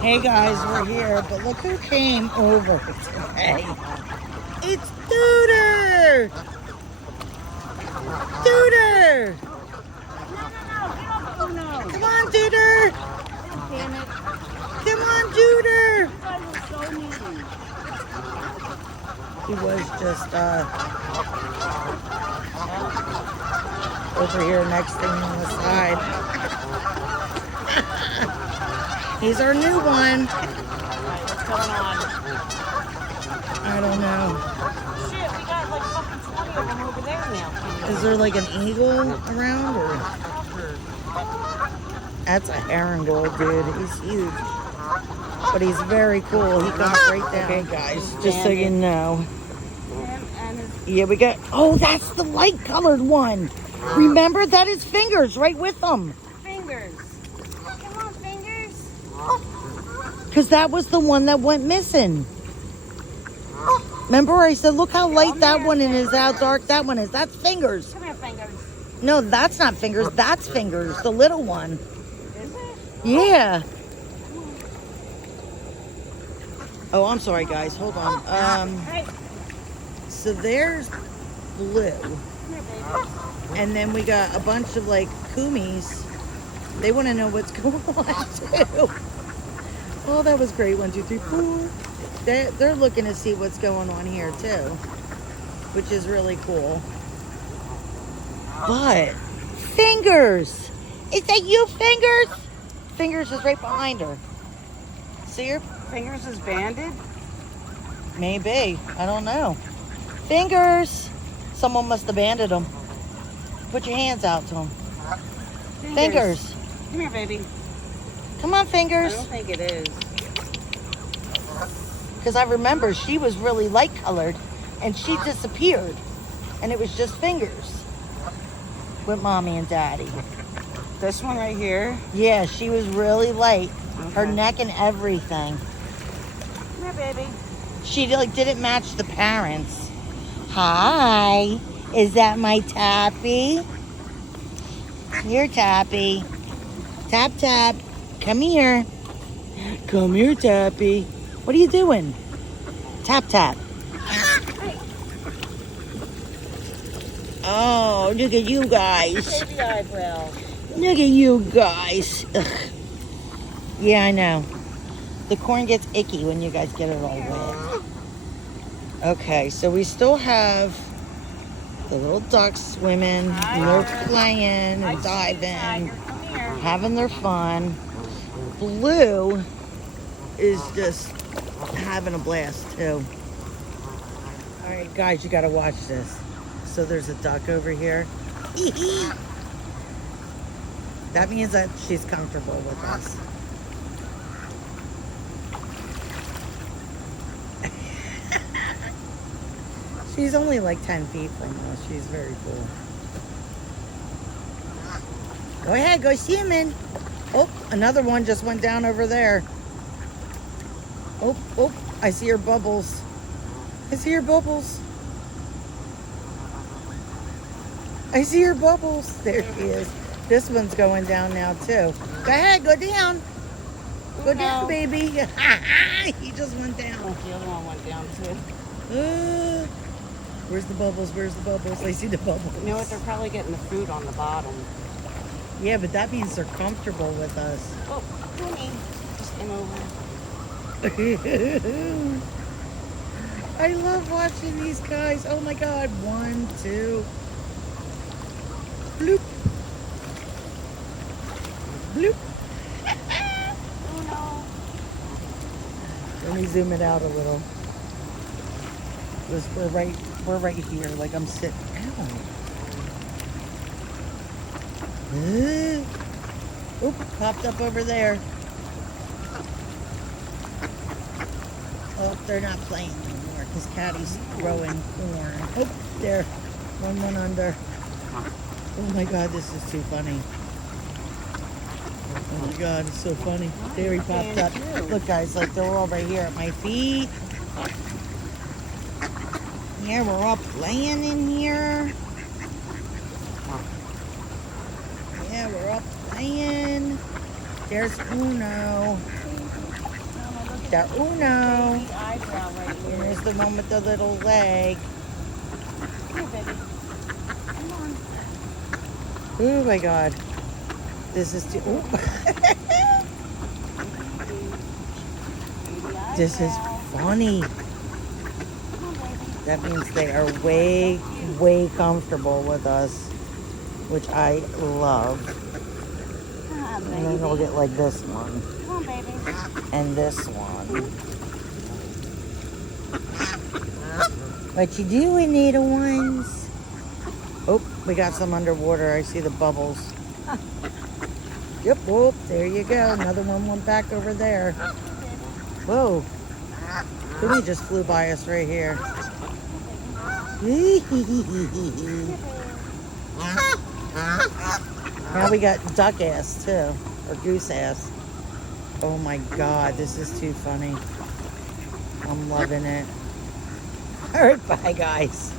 Hey guys, we're here, but look who came over today. It's Dooter! Dooter! No. Come on, Dooter! Damn it. Come on, Dooter! You guys are so mean. He was just over here next thing on the side. He's our new one. Alright, what's going on? I don't know. Shit, we got like fucking 20 of them over there now. Is there like an eagle around or? That's a herringbone, dude. He's huge. But he's very cool. He comes right down. Okay, guys, just so you know. Him and his... Yeah, we got... Oh, that's the light-colored one. Remember? That is Fingers right with them. Fingers. Come on, Fingers. Because that was the one that went missing. Remember I said, look how light that one is, how dark that one is. That's Fingers. Come here, Fingers. No, that's not Fingers. That's Fingers, the little one. Is it? Yeah. Oh, I'm sorry, guys. Hold on. Hey, So there's Blue. come here, baby. And then we got a bunch of, like, kumis. They want to know what's going on, too. Oh, that was great. 1, 2, 3, 4. They're looking to see what's going on here, too. Which is really cool. But, Fingers! Is that you, Fingers? Fingers is right behind her. See her? Fingers is banded? Maybe. I don't know. Fingers! Someone must have banded him. Put your hands out to him. Fingers! Come here, baby. Come on, I Fingers. don't think it is. Because I remember she was really light colored and she disappeared. And it was just Fingers with Mommy and Daddy. This one right here? Yeah, she was really light. Her Okay. neck and everything. Come here, baby. She like didn't match the parents. Hi, is that my Tappy? Here, Tappy. Tap, tap. Come here. Come here, Tappy. What are you doing? Tap, tap. Oh, look at you guys. Baby eyebrow. Look at you guys. Ugh. Yeah, I know. The corn gets icky when you guys get it all wet. Okay, so we still have the little ducks swimming, and they're playing and diving, Come here. having their fun. Blue is just having a blast too. All right, guys, you got to watch this. So there's a duck over here. That means that she's comfortable with us. She's only like 10 feet from us. She's very cool. Go ahead, go swimming. Oh, another one just went down over there. Oh, oh, I see her bubbles. I see her bubbles. I see her bubbles. There she is. This one's going down now too. Go ahead, go down. Go down, baby. He just went down. Oh, the other one went down too. Where's the bubbles? Where's the bubbles? I see the bubbles. You know what? They're probably getting the food on the bottom. Yeah, but that means they're comfortable with us. Oh, honey. Just came over. I love watching these guys. Oh my God. 1, 2. Bloop. Bloop. Oh Let me zoom it out a little. 'Cause we're right here. Like I'm sitting. Ow. Oop, popped up over there. Oh, they're not playing anymore because Caddy's throwing corn. Oh, there. One went under. Oh my God, this is too funny. Oh my God, it's so funny. There he popped up. Look, guys, like they're all right here at my feet. Yeah, we're all playing in here. Yeah, we're all playing. There's Uno. the Uno. Baby eyebrow right And here. there's the one with the little leg. Come here, baby. Come on. Oh my God. This is too. Ooh. Baby This is eyebrow. funny. Come on, baby. That means they are way, way comfortable with us, which I love. Ah, And then we'll baby. get like this one Come on, baby. and this one. What you doing, little ones? Oh, we got some underwater. I see the bubbles. Yep, whoop, there you go. Another one went back over there. Whoa. Timmy just flew by us right here. Now we got duck ass too, or goose ass. Oh my God, this is too funny. I'm loving it. All right, bye guys.